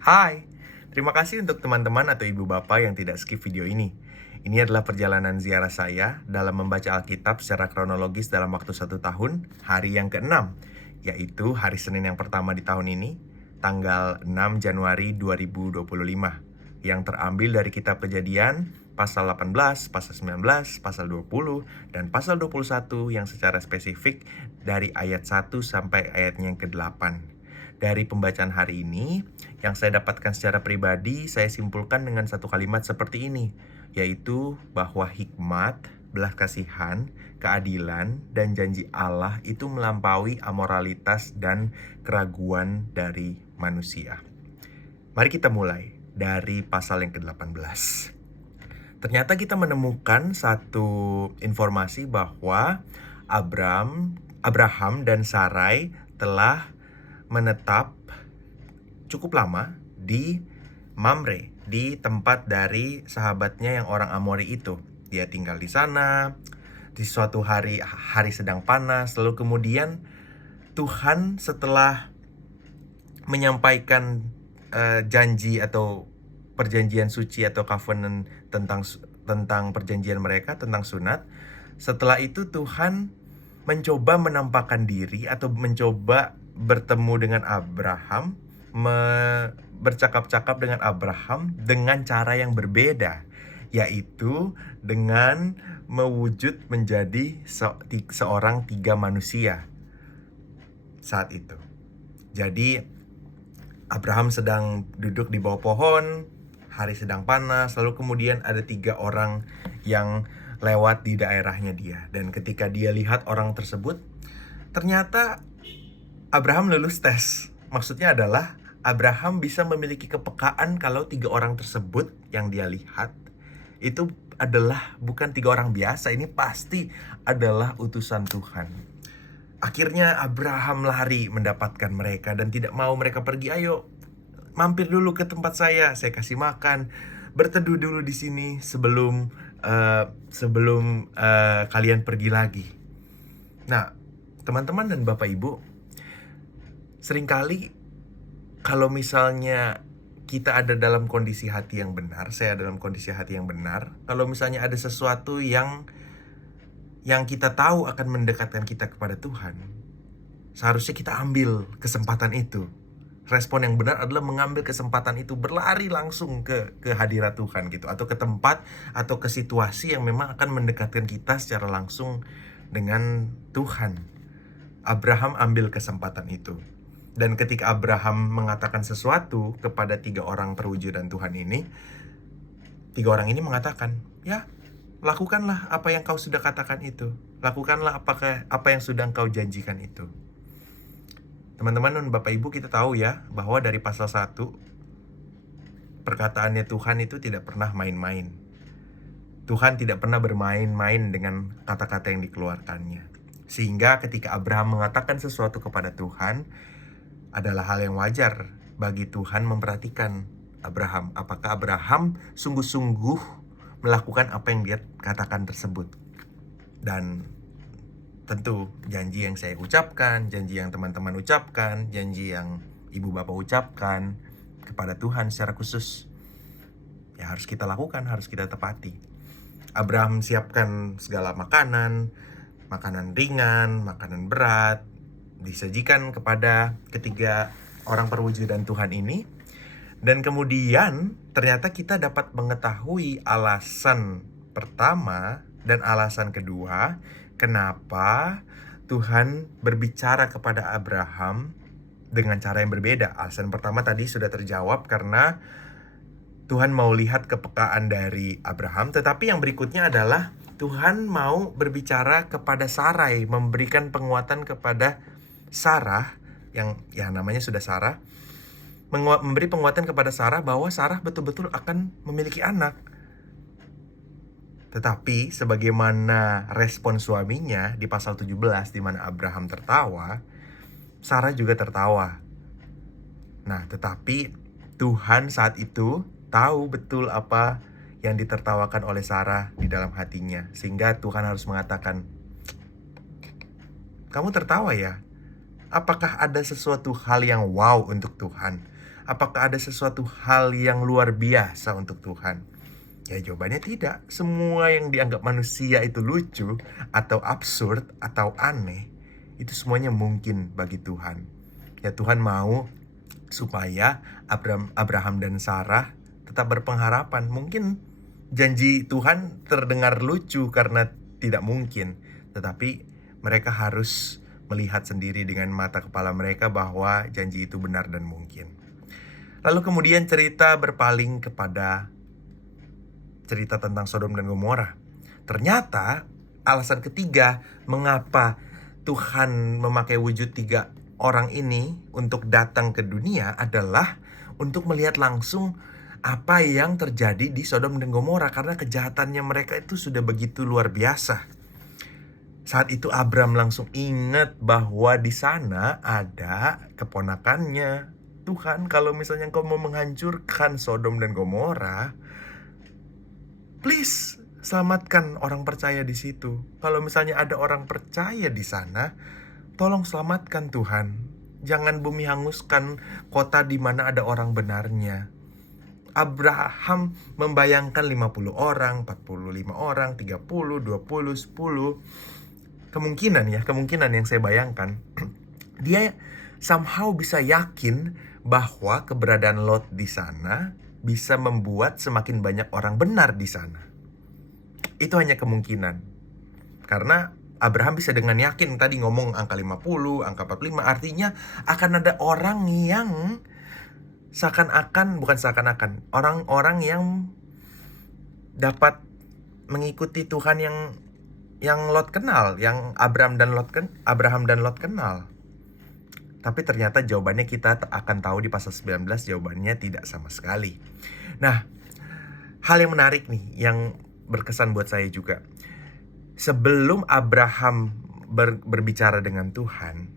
Hai, terima kasih untuk teman-teman atau ibu bapak yang tidak skip video ini. Ini adalah perjalanan ziarah saya dalam membaca Alkitab secara kronologis dalam waktu 1 tahun, hari yang ke-6, yaitu hari Senin yang pertama di tahun ini, tanggal 6 Januari 2025, yang terambil dari kitab Kejadian, pasal 18, pasal 19, pasal 20, dan pasal 21 yang secara spesifik dari ayat 1 sampai ayatnya yang ke-8. Dari pembacaan hari ini, yang saya dapatkan secara pribadi, saya simpulkan dengan satu kalimat seperti ini, yaitu bahwa hikmat, belas kasihan, keadilan, dan janji Allah itu melampaui amoralitas dan keraguan dari manusia. Mari kita mulai dari pasal yang ke-18. Ternyata kita menemukan satu informasi bahwa Abraham dan Sarai telah menetap cukup lama di Mamre, di tempat dari sahabatnya yang orang Amori itu. Dia tinggal di sana di suatu hari sedang panas, lalu kemudian Tuhan setelah menyampaikan janji atau perjanjian suci atau covenant tentang perjanjian mereka tentang sunat. Setelah itu Tuhan mencoba menampakkan diri atau mencoba bertemu dengan Abraham, bercakap-cakap dengan Abraham dengan cara yang berbeda, yaitu dengan mewujud menjadi seorang 3 manusia saat itu. Jadi Abraham sedang duduk di bawah pohon, hari sedang panas, lalu kemudian ada 3 orang yang lewat di daerahnya dia. Dan ketika dia lihat orang tersebut, ternyata Abraham lulus tes. Maksudnya adalah Abraham bisa memiliki kepekaan kalau 3 orang tersebut yang dia lihat itu adalah bukan 3 orang biasa, ini pasti adalah utusan Tuhan. Akhirnya Abraham lari mendapatkan mereka dan tidak mau mereka pergi. Ayo, mampir dulu ke tempat saya kasih makan, berteduh dulu di sini sebelum kalian pergi lagi. Nah, teman-teman dan Bapak Ibu, seringkali kalau misalnya kita ada dalam kondisi hati yang benar, saya dalam kondisi hati yang benar, kalau misalnya ada sesuatu yang kita tahu akan mendekatkan kita kepada Tuhan, seharusnya kita ambil kesempatan itu. Respon yang benar adalah mengambil kesempatan itu, berlari langsung ke hadirat Tuhan gitu, atau ke tempat atau ke situasi yang memang akan mendekatkan kita secara langsung dengan Tuhan. Abraham ambil kesempatan itu. Dan ketika Abraham mengatakan sesuatu kepada 3 orang perwujudan Tuhan ini, 3 orang ini mengatakan, ya, lakukanlah apa yang kau sudah katakan itu. Lakukanlah apa yang sudah kau janjikan itu. Teman-teman dan Bapak Ibu, kita tahu ya bahwa dari pasal 1, perkataannya Tuhan itu tidak pernah main-main. Tuhan tidak pernah bermain-main dengan kata-kata yang dikeluarkannya. Sehingga ketika Abraham mengatakan sesuatu kepada Tuhan, adalah hal yang wajar bagi Tuhan memperhatikan Abraham. Apakah Abraham sungguh-sungguh melakukan apa yang dia katakan tersebut. Dan tentu janji yang saya ucapkan, janji yang teman-teman ucapkan, janji yang ibu bapak ucapkan kepada Tuhan secara khusus, ya harus kita lakukan, harus kita tepati. Abraham siapkan segala makanan ringan, makanan berat, disajikan kepada ketiga orang perwujudan Tuhan ini. Dan kemudian ternyata kita dapat mengetahui alasan pertama dan alasan kedua kenapa Tuhan berbicara kepada Abraham dengan cara yang berbeda. Alasan pertama tadi sudah terjawab karena Tuhan mau lihat kepekaan dari Abraham. Tetapi yang berikutnya adalah Tuhan mau berbicara kepada Sarai, memberikan penguatan kepada Sarah, yang ya namanya sudah Sarah, memberi penguatan kepada Sarah bahwa Sarah betul-betul akan memiliki anak. Tetapi sebagaimana respon suaminya di pasal 17 di mana Abraham tertawa, Sarah juga tertawa. Nah, tetapi Tuhan saat itu tahu betul apa yang ditertawakan oleh Sarah di dalam hatinya, sehingga Tuhan harus mengatakan, "Kamu tertawa ya? Apakah ada sesuatu hal yang wow untuk Tuhan? Apakah ada sesuatu hal yang luar biasa untuk Tuhan? Ya jawabannya tidak. Semua yang dianggap manusia itu lucu atau absurd atau aneh, itu semuanya mungkin bagi Tuhan. Ya Tuhan mau supaya Abraham dan Sarah tetap berpengharapan. Mungkin janji Tuhan terdengar lucu karena tidak mungkin, tetapi mereka harus melihat sendiri dengan mata kepala mereka bahwa janji itu benar dan mungkin. Lalu kemudian cerita berpaling kepada cerita tentang Sodom dan Gomora. Ternyata alasan ketiga mengapa Tuhan memakai wujud 3 orang ini untuk datang ke dunia adalah untuk melihat langsung apa yang terjadi di Sodom dan Gomora, karena kejahatannya mereka itu sudah begitu luar biasa. Saat itu Abram langsung ingat bahwa di sana ada keponakannya. Tuhan, kalau misalnya Engkau mau menghancurkan Sodom dan Gomora, please selamatkan orang percaya di situ. Kalau misalnya ada orang percaya di sana, tolong selamatkan Tuhan. Jangan bumi hanguskan kota di mana ada orang benarnya. Abraham membayangkan 50 orang, 45 orang, 30, 20, 10. Kemungkinan yang saya bayangkan, dia somehow bisa yakin bahwa keberadaan Lot di sana bisa membuat semakin banyak orang benar di sana. Itu hanya kemungkinan. Karena Abraham bisa dengan yakin tadi ngomong angka 50, angka 45, artinya akan ada orang yang orang-orang yang dapat mengikuti Tuhan yang Lot kenal, yang Abraham dan Lot kenal. Tapi ternyata jawabannya kita akan tahu di pasal 19, jawabannya tidak sama sekali. Nah, hal yang menarik nih, yang berkesan buat saya juga. Sebelum Abraham berbicara dengan Tuhan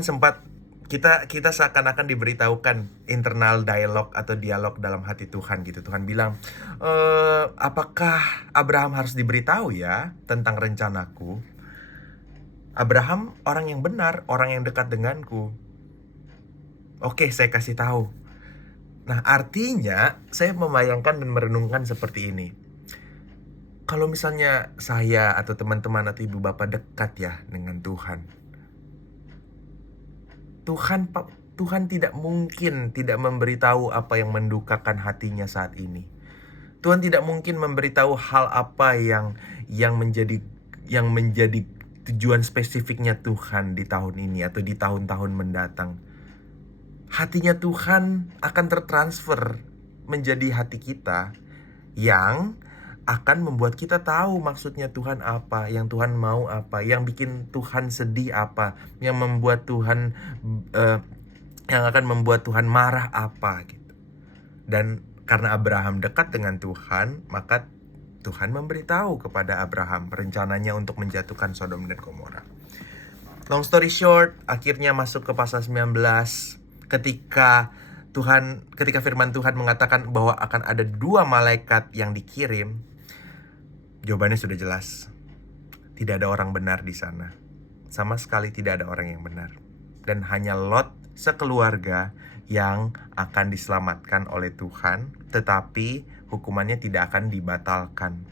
sempat kita seakan-akan diberitahukan internal dialog atau dialog dalam hati Tuhan gitu. Tuhan bilang, apakah Abraham harus diberitahu ya tentang rencanaku? Abraham orang yang benar, orang yang dekat denganku. Oke, saya kasih tahu. Nah, artinya saya membayangkan dan merenungkan seperti ini. Kalau misalnya saya atau teman-teman atau ibu bapak dekat ya dengan Tuhan, Tuhan tidak mungkin tidak memberitahu apa yang mendukakan hatinya saat ini. Tuhan tidak mungkin memberitahu hal apa yang menjadi tujuan spesifiknya Tuhan di tahun ini atau di tahun-tahun mendatang. Hatinya Tuhan akan tertransfer menjadi hati kita yang akan membuat kita tahu maksudnya Tuhan apa, yang Tuhan mau apa, yang bikin Tuhan sedih apa, yang membuat Tuhan yang akan membuat Tuhan marah apa gitu. Dan karena Abraham dekat dengan Tuhan, maka Tuhan memberitahu kepada Abraham rencananya untuk menjatuhkan Sodom dan Gomora. Long story short, akhirnya masuk ke pasal 19 ketika firman Tuhan mengatakan bahwa akan ada 2 malaikat yang dikirim. Jawabannya sudah jelas. Tidak ada orang benar di sana. Sama sekali tidak ada orang yang benar. Dan hanya Lot sekeluarga yang akan diselamatkan oleh Tuhan, tetapi hukumannya tidak akan dibatalkan.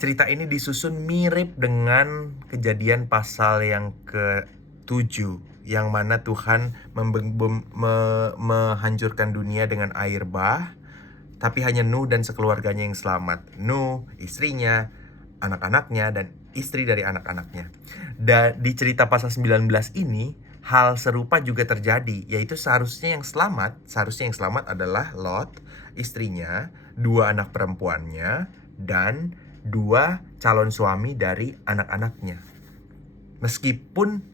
Cerita ini disusun mirip dengan Kejadian pasal yang ke-7, yang mana Tuhan menghancurkan dunia dengan air bah, tapi hanya Nuh dan sekeluarganya yang selamat. Nuh, istrinya, anak-anaknya, dan istri dari anak-anaknya. Dan di cerita pasal 19 ini, hal serupa juga terjadi, yaitu seharusnya yang selamat adalah Lot, istrinya, 2 anak perempuannya, dan 2 calon suami dari anak-anaknya. Meskipun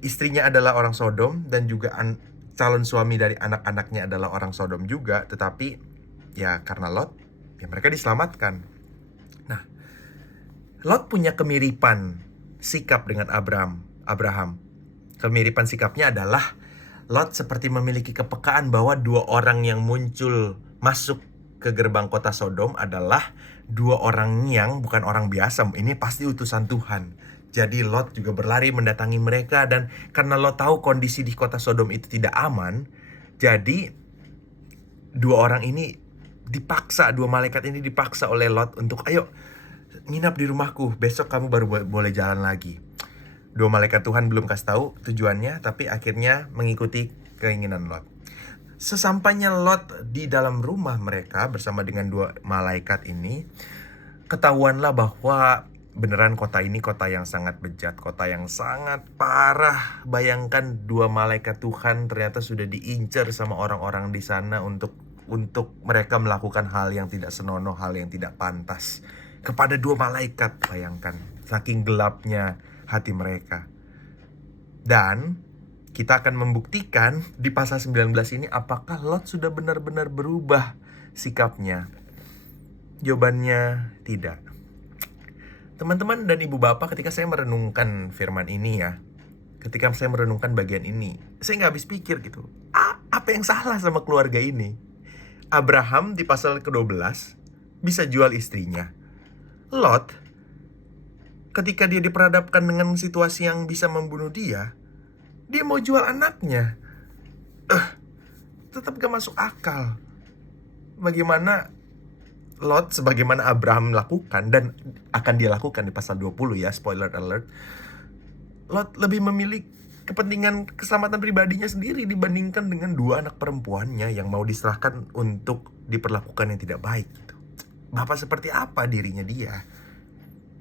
istrinya adalah orang Sodom dan juga calon suami dari anak-anaknya adalah orang Sodom juga, tetapi ya karena Lot, ya mereka diselamatkan. Nah, Lot punya kemiripan sikap dengan Abraham. Kemiripan sikapnya adalah Lot seperti memiliki kepekaan bahwa 2 orang yang muncul masuk ke gerbang kota Sodom adalah 2 orang yang bukan orang biasa. Ini pasti utusan Tuhan. Jadi Lot juga berlari mendatangi mereka, dan karena Lot tahu kondisi di kota Sodom itu tidak aman, jadi dua malaikat ini dipaksa oleh Lot untuk, ayo nginap di rumahku, besok kamu baru boleh jalan lagi. Dua malaikat Tuhan belum kasih tahu tujuannya, tapi akhirnya mengikuti keinginan Lot. Sesampainya Lot di dalam rumah mereka bersama dengan dua malaikat ini, ketahuanlah bahwa beneran kota ini kota yang sangat bejat, kota yang sangat parah. Bayangkan dua malaikat Tuhan ternyata sudah diincar sama orang-orang di sana untuk mereka melakukan hal yang tidak senonoh, hal yang tidak pantas kepada dua malaikat. Bayangkan, saking gelapnya hati mereka. Dan kita akan membuktikan di pasal 19 ini apakah Lot sudah benar-benar berubah sikapnya. Jawabannya tidak. Teman-teman dan ibu bapak, ketika saya merenungkan firman ini ya, ketika saya merenungkan bagian ini, saya nggak habis pikir gitu, apa yang salah sama keluarga ini? Abraham di pasal ke-12 bisa jual istrinya. Lot, ketika dia diperhadapkan dengan situasi yang bisa membunuh dia mau jual anaknya. Tetap gak masuk akal. Bagaimana Lot, sebagaimana Abraham lakukan dan akan dia lakukan di pasal 20 ya, spoiler alert, Lot lebih memilih kepentingan keselamatan pribadinya sendiri dibandingkan dengan dua anak perempuannya yang mau diserahkan untuk diperlakukan yang tidak baik gitu. Bapak seperti apa dirinya dia?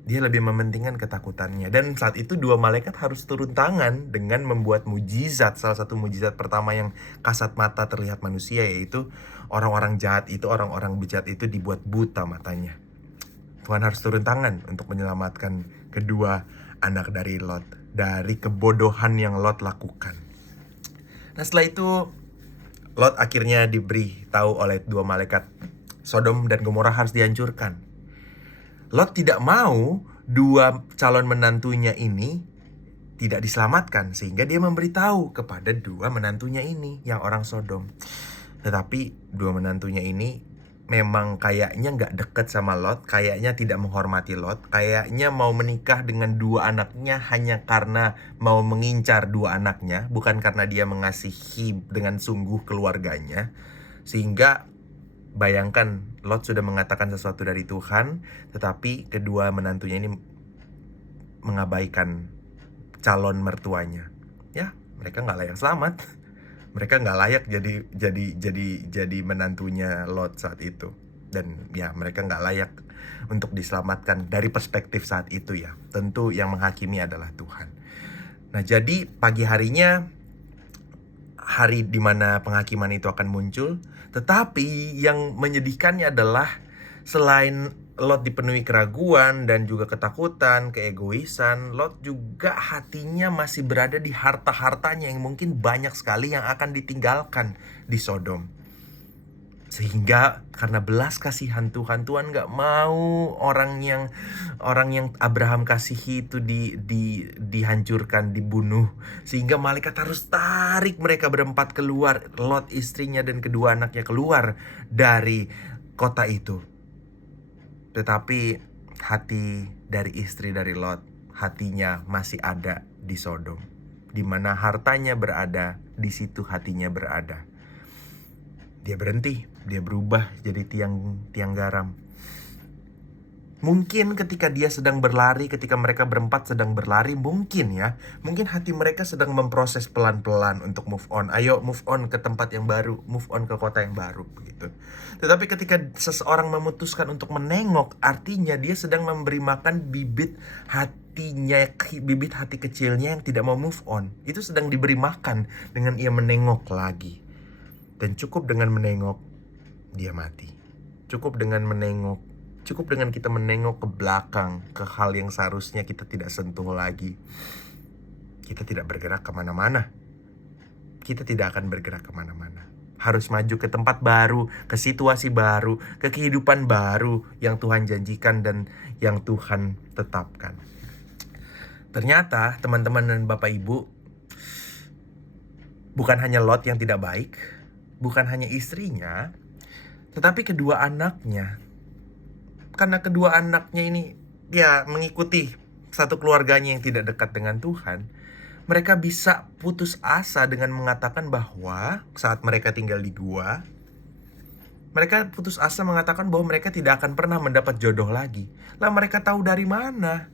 Dia lebih mementingkan ketakutannya. Dan saat itu dua malaikat harus turun tangan dengan membuat mujizat. Salah satu mujizat pertama yang kasat mata terlihat manusia, yaitu orang-orang jahat itu, orang-orang bejat itu dibuat buta matanya. Tuhan harus turun tangan untuk menyelamatkan kedua anak dari Lot dari kebodohan yang Lot lakukan. Nah, setelah itu Lot akhirnya diberi tahu oleh dua malaikat, Sodom dan Gomora harus dihancurkan. Lot tidak mau dua calon menantunya ini tidak diselamatkan, sehingga dia memberitahu kepada dua menantunya ini yang orang Sodom. Tetapi dua menantunya ini memang kayaknya nggak deket sama Lot, kayaknya tidak menghormati Lot, kayaknya mau menikah dengan dua anaknya hanya karena mau mengincar dua anaknya, bukan karena dia mengasihi dengan sungguh keluarganya. Sehingga bayangkan, Lot sudah mengatakan sesuatu dari Tuhan, tetapi kedua menantunya ini mengabaikan calon mertuanya. Ya, mereka nggak layak selamat. Mereka nggak layak jadi menantunya Lot saat itu. Dan ya, mereka nggak layak untuk diselamatkan dari perspektif saat itu ya. Tentu yang menghakimi adalah Tuhan. Nah, jadi pagi harinya, hari dimana penghakiman itu akan muncul. Tetapi yang menyedihkannya adalah selain Lot dipenuhi keraguan dan juga ketakutan, keegoisan, Lot juga hatinya masih berada di harta-hartanya yang mungkin banyak sekali yang akan ditinggalkan di Sodom. Sehingga karena belas kasihan Tuhan gak mau orang yang Abraham kasihi itu dihancurkan, dibunuh. Sehingga malaikat harus tarik mereka berempat keluar, Lot, istrinya, dan kedua anaknya keluar dari kota itu. Tetapi hati dari istri dari Lot, hatinya masih ada di Sodom. Di mana hartanya berada, di situ hatinya berada. Dia berhenti, dia berubah jadi tiang garam. Mungkin ketika dia sedang berlari, ketika mereka berempat sedang berlari, mungkin hati mereka sedang memproses pelan-pelan untuk move on. Ayo move on ke tempat yang baru, move on ke kota yang baru begitu. Tetapi ketika seseorang memutuskan untuk menengok, artinya dia sedang memberi makan bibit hati kecilnya yang tidak mau move on. Itu sedang diberi makan dengan ia menengok lagi. Dan cukup dengan menengok, dia mati. Cukup dengan kita menengok ke belakang, ke hal yang seharusnya kita tidak sentuh lagi. Kita tidak bergerak kemana-mana. Kita tidak akan bergerak kemana-mana. Harus maju ke tempat baru, ke situasi baru, ke kehidupan baru yang Tuhan janjikan dan yang Tuhan tetapkan. Ternyata teman-teman dan Bapak Ibu, bukan hanya Lot yang tidak baik, bukan hanya istrinya, tetapi kedua anaknya. Karena kedua anaknya ini mengikuti satu keluarganya yang tidak dekat dengan Tuhan, mereka bisa putus asa dengan mengatakan bahwa saat mereka tinggal di gua, mereka putus asa mengatakan bahwa mereka tidak akan pernah mendapat jodoh lagi. Lah mereka tahu dari mana?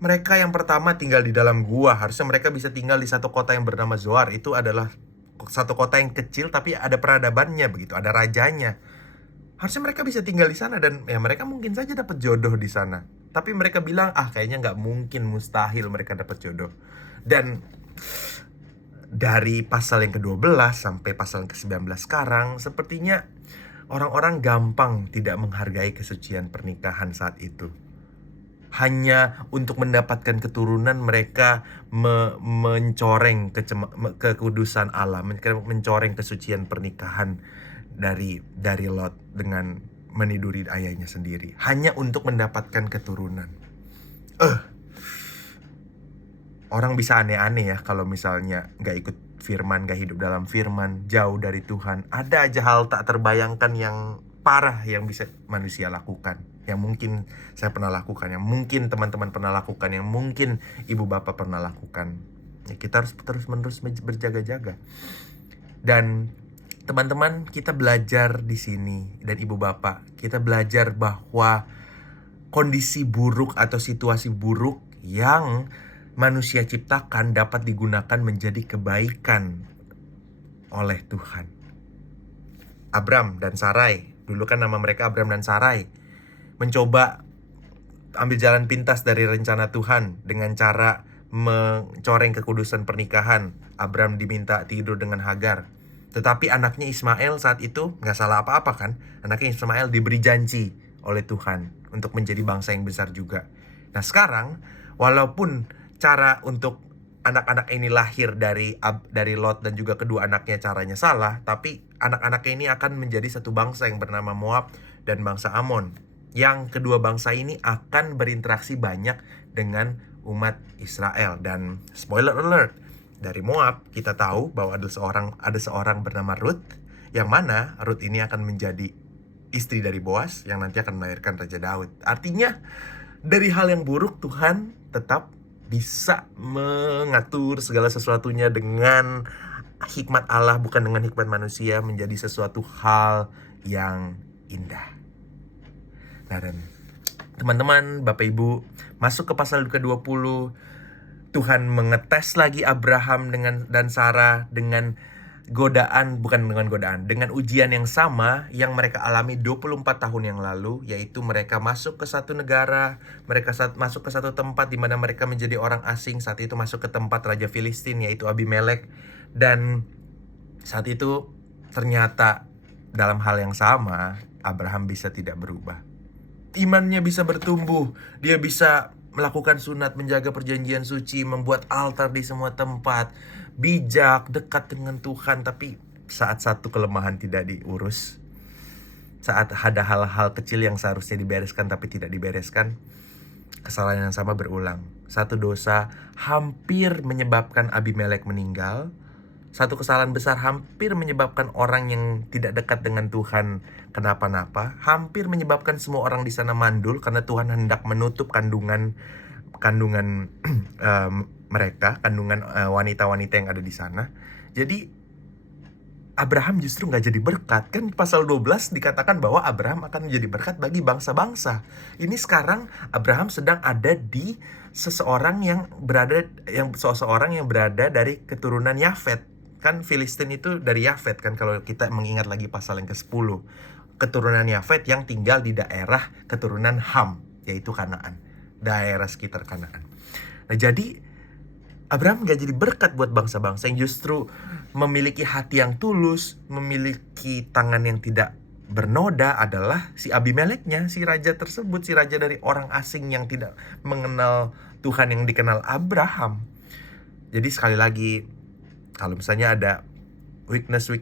Mereka yang pertama tinggal di dalam gua, harusnya mereka bisa tinggal di satu kota yang bernama Zoar. Itu adalah satu kota yang kecil tapi ada peradabannya begitu, ada rajanya. Harusnya mereka bisa tinggal di sana dan ya mereka mungkin saja dapat jodoh di sana. Tapi mereka bilang, kayaknya nggak mungkin, mustahil mereka dapat jodoh. Dan dari pasal yang ke-12 sampai pasal yang ke-19 sekarang, sepertinya orang-orang gampang tidak menghargai kesucian pernikahan saat itu. Hanya untuk mendapatkan keturunan mereka mencoreng kekudusan Allah, mencoreng kesucian pernikahan dari Lot dengan meniduri ayahnya sendiri, hanya untuk mendapatkan keturunan. Orang bisa aneh-aneh ya kalau misalnya gak ikut firman, gak hidup dalam firman, jauh dari Tuhan. Ada aja hal tak terbayangkan yang parah yang bisa manusia lakukan, yang mungkin saya pernah lakukan, yang mungkin teman-teman pernah lakukan, yang mungkin ibu bapak pernah lakukan. Ya, kita harus terus-menerus berjaga-jaga. Dan teman-teman, kita belajar di sini, dan ibu bapak, kita belajar bahwa kondisi buruk atau situasi buruk yang manusia ciptakan dapat digunakan menjadi kebaikan oleh Tuhan. Abram dan Sarai, dulu kan nama mereka Abram dan Sarai, mencoba ambil jalan pintas dari rencana Tuhan dengan cara mencoreng kekudusan pernikahan. Abram diminta tidur dengan Hagar. Tetapi anaknya Ismail saat itu, gak salah apa-apa kan, anaknya Ismail diberi janji oleh Tuhan untuk menjadi bangsa yang besar juga. Nah sekarang, walaupun cara untuk anak-anak ini lahir dari Lot dan juga kedua anaknya caranya salah, tapi anak-anaknya ini akan menjadi satu bangsa yang bernama Moab dan bangsa Amon. Yang kedua bangsa ini akan berinteraksi banyak dengan umat Israel. Dan spoiler alert, dari Moab kita tahu bahwa ada seorang bernama Ruth, yang mana Ruth ini akan menjadi istri dari Boaz yang nanti akan melahirkan Raja Daud. Artinya dari hal yang buruk Tuhan tetap bisa mengatur segala sesuatunya dengan hikmat Allah, bukan dengan hikmat manusia, menjadi sesuatu hal yang indah. Nah dan teman-teman, Bapak Ibu, masuk ke pasal ke-20, Tuhan mengetes lagi Abraham dan Sarah dengan dengan ujian yang sama yang mereka alami 24 tahun yang lalu, yaitu mereka masuk ke satu negara, mereka masuk ke satu tempat di mana mereka menjadi orang asing. Saat itu masuk ke tempat Raja Filistin, yaitu Abimelek. Dan saat itu ternyata dalam hal yang sama, Abraham bisa tidak berubah. Imannya bisa bertumbuh, dia bisa melakukan sunat, menjaga perjanjian suci, membuat altar di semua tempat, bijak, dekat dengan Tuhan. Tapi saat satu kelemahan tidak diurus, saat ada hal-hal kecil yang seharusnya dibereskan tapi tidak dibereskan, kesalahan yang sama berulang. Satu dosa hampir menyebabkan Abimelek meninggal. Satu kesalahan besar hampir menyebabkan orang yang tidak dekat dengan Tuhan kenapa-napa. Hampir menyebabkan semua orang di sana mandul karena Tuhan hendak menutup kandungan mereka, kandungan wanita-wanita yang ada di sana. Jadi Abraham justru gak jadi berkat. Kan pasal 12 dikatakan bahwa Abraham akan menjadi berkat bagi bangsa-bangsa. Ini sekarang Abraham sedang ada di seseorang yang berada dari keturunan Yafet. Kan Filistin itu dari Yafet kan, kalau kita mengingat lagi pasal yang ke-10. Keturunan Yafet yang tinggal di daerah keturunan Ham, yaitu Kanaan, daerah sekitar Kanaan. Nah jadi Abraham gak jadi berkat buat bangsa-bangsa, yang justru memiliki hati yang tulus, memiliki tangan yang tidak bernoda adalah si Abimeleknya, si raja tersebut, si raja dari orang asing yang tidak mengenal Tuhan yang dikenal Abraham. Jadi sekali lagi, kalau misalnya ada weakness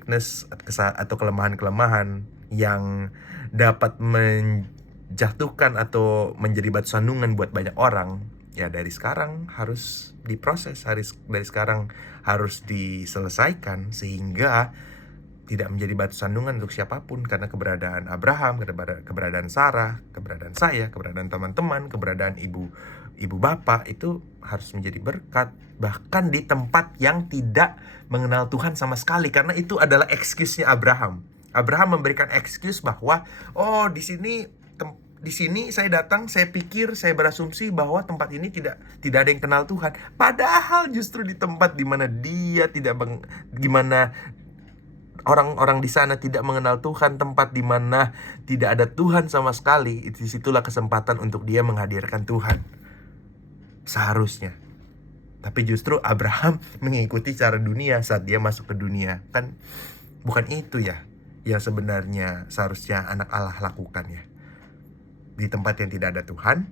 atau kelemahan-kelemahan yang dapat menjatuhkan atau menjadi batu sandungan buat banyak orang, ya dari sekarang harus diproses, dari sekarang harus diselesaikan sehingga tidak menjadi batu sandungan untuk siapapun. Karena keberadaan Abraham, keberadaan Sarah, keberadaan saya, keberadaan teman-teman, keberadaan ibu ibu bapak itu harus menjadi berkat, bahkan di tempat yang tidak mengenal Tuhan sama sekali, karena itu adalah excuse-nya Abraham. Abraham memberikan excuse bahwa di sini saya datang, saya pikir, saya berasumsi bahwa tempat ini tidak ada yang kenal Tuhan. Padahal justru di tempat di mana dia gimana orang-orang di sana tidak mengenal Tuhan, tempat di mana tidak ada Tuhan sama sekali, disitulah kesempatan untuk dia menghadirkan Tuhan. Seharusnya. Tapi justru Abraham mengikuti cara dunia saat dia masuk ke dunia. Kan bukan itu ya yang sebenarnya seharusnya anak Allah lakukan ya. Di tempat yang tidak ada Tuhan,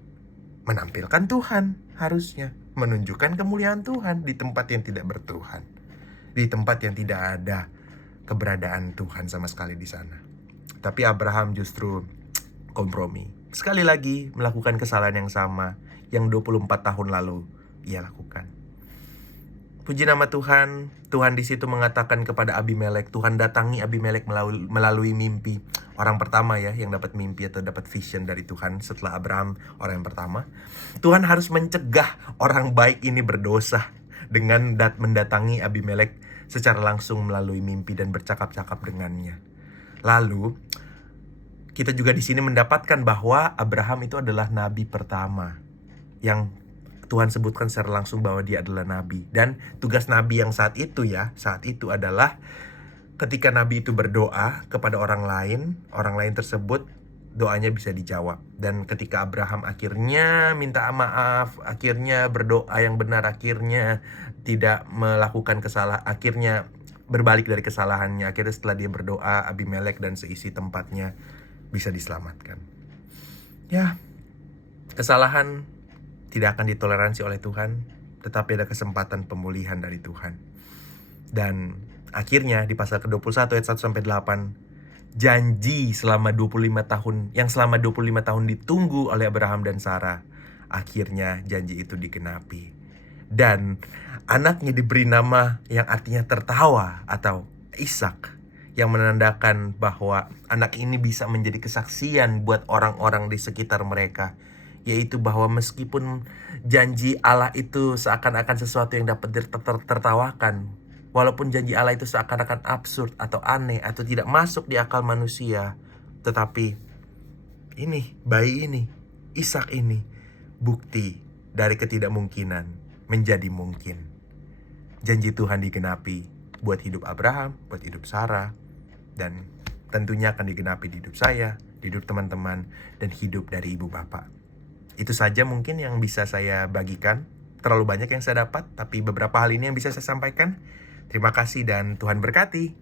menampilkan Tuhan harusnya. Menunjukkan kemuliaan Tuhan di tempat yang tidak bertuhan. Di tempat yang tidak ada keberadaan Tuhan sama sekali di sana. Tapi Abraham justru kompromi. Sekali lagi melakukan kesalahan yang sama yang 24 tahun lalu ia lakukan. Puji nama Tuhan. Tuhan di situ mengatakan kepada Abimelek, Tuhan datangi Abimelek melalui mimpi. Orang pertama ya yang dapat mimpi atau dapat vision dari Tuhan setelah Abraham, orang yang pertama. Tuhan harus mencegah orang baik ini berdosa dengan mendatangi Abimelek secara langsung melalui mimpi dan bercakap-cakap dengannya. Lalu kita juga di sini mendapatkan bahwa Abraham itu adalah nabi pertama yang Tuhan sebutkan secara langsung bahwa dia adalah nabi. Dan tugas nabi yang saat itu adalah ketika nabi itu berdoa kepada orang lain tersebut doanya bisa dijawab. Dan ketika Abraham akhirnya minta maaf, akhirnya berdoa yang benar, akhirnya tidak melakukan kesalahan, akhirnya berbalik dari kesalahannya, akhirnya setelah dia berdoa, Abimelek dan seisi tempatnya bisa diselamatkan. Ya, kesalahan tidak akan ditoleransi oleh Tuhan, tetapi ada kesempatan pemulihan dari Tuhan. Dan akhirnya di pasal ke-21 ayat 1-8, janji selama 25 tahun, yang selama 25 tahun ditunggu oleh Abraham dan Sarah, akhirnya janji itu digenapi. Dan anaknya diberi nama yang artinya tertawa atau Ishak, yang menandakan bahwa anak ini bisa menjadi kesaksian buat orang-orang di sekitar mereka, yaitu bahwa meskipun janji Allah itu seakan-akan sesuatu yang dapat tertawakan, walaupun janji Allah itu seakan-akan absurd atau aneh atau tidak masuk di akal manusia, tetapi bayi ini, Ishak ini, bukti dari ketidakmungkinan menjadi mungkin. Janji Tuhan digenapi buat hidup Abraham, buat hidup Sarah, dan tentunya akan digenapi di hidup saya, di hidup teman-teman, dan hidup dari ibu bapak. Itu saja mungkin yang bisa saya bagikan. Terlalu banyak yang saya dapat, tapi beberapa hal ini yang bisa saya sampaikan. Terima kasih dan Tuhan berkati.